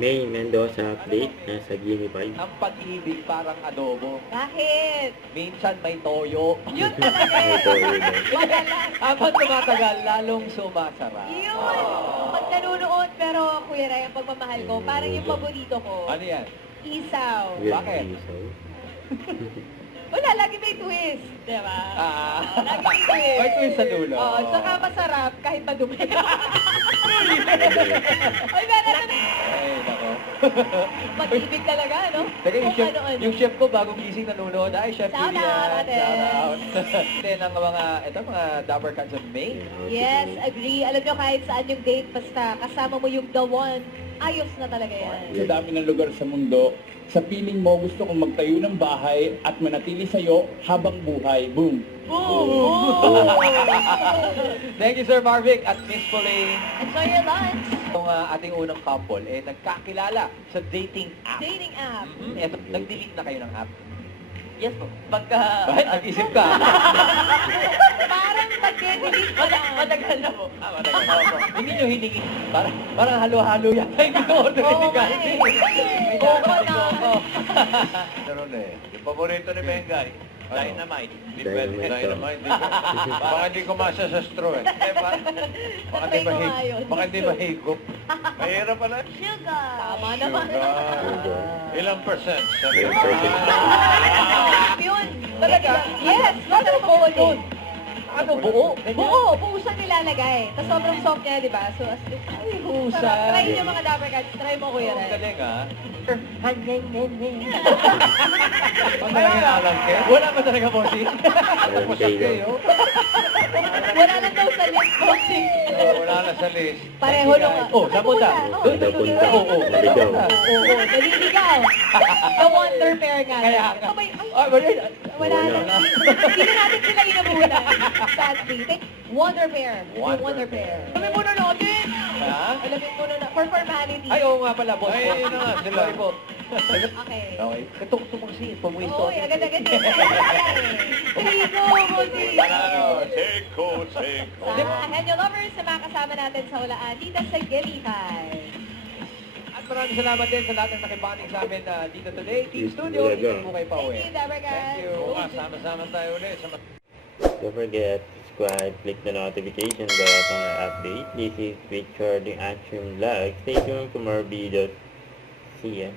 May Mendoza update nasa Gimme 5. Ang pag-ibig parang adobo. Bakit? Minsan may toyo. Yun talaga May eh. toyo daw. Madalas. Habang tumatagal, lalong sumasarap. Yun. Pag nanunood, pero Kuya Ray, ang pagmamahal ko, parang yung paborito ko. Ano yan? Isaw. Yan, Bakit? isaw. Wala, lagi may twist. Diba? Ah. Lagi may twist. May twist sa dulo. Oo, saka masarap kahit madumi. Ay, meron na Ay, nako. Pag-ibig talaga, no? Teka, yung Kung chef, ano-ano. yung chef ko bagong gising nanonood. Ay, Chef Shout Lilian. out, ate. Shout out. Then, ang mga Dapper Cats of May. Yes, agree. Alam nyo, kahit saan yung date, basta kasama mo yung the one, ayos na talaga yan. Sa dami ng lugar sa mundo, sa piling mo gusto kong magtayo ng bahay at manatili sa'yo habang buhay. Boom! Thank you, Sir Marvic at Miss Pauline. Enjoy your lunch. Itong ating unang couple, nagkakilala sa dating app. Dating app. Eto, nag-delete na kayo ng app. Yes po. Pagka... Bakit? Nag-isip ka? Parang pag-delete mo lang. Matagal na po. Matagal na ako. Hindi nyo hiningi. Parang halo-halo yata yung in-order Oo ni nga Candy. eh. May Oo data na. ko. Ganun eh. Yung paborito ni Bengay, Dynamite. Hindi pwede. Dynamite. Dynamite. Baka hindi kumasa sa straw eh. Baka Natry mo nga yun. Baka hindi mahigop. Mahirap pala. Sugar. Tama naman. Ilang percent? Sabi Ilang ko. percent? Yun. Talaga? Yes. Ano Masarap buo po yun? Ano buo? Buo siya nilalagay. Tapos sobrang soft niya, di ba? So, Ay, husay. sarap. Try niyo mga Dapper Cats. Try mo, Kuya Ang Ray. galing ah. Ang Ang galing alam ke. Wala ba talaga bossing? Alam kayo. Wala lang daw sa list, bossing. Wala na sa list. Pareho nung... Oh, sa punta. Oo, Doon, doon, punta. doon. Oo, Naligaw. Oo, naliligaw. The Wonder Pair nga. Kaya nga. Sabay, ay, Ay, wala. wala na. Hindi na natin sila inabunan. Sadly. Wonder Pair. Yung Wonder Pair. Alamin muna natin. Ha? Alamin muna na. For formality. Ay, oo nga pala, boss. Ay, yun na nga, sila. Sorry po. Okay. Okay. Ito, tumungsi. Pumuisto. Oy, agad-agad din. Rico, bossing. Ano? Seko, seko. Sa Henyo Lovers, sa mga kasama natin sa hulaan dito sa Gilipay. At maraming salamat din sa lahat ng nakipanig sa amin dito today. Team Studio, Talaga. hindi po kayo pa Thank you, Dapper Cats. Thank you. Bukas, sama-sama tayo ulit. Don't forget, subscribe, click the notification bell for my update. This is Richard the Action Vlog. Stay tuned for more videos. See ya.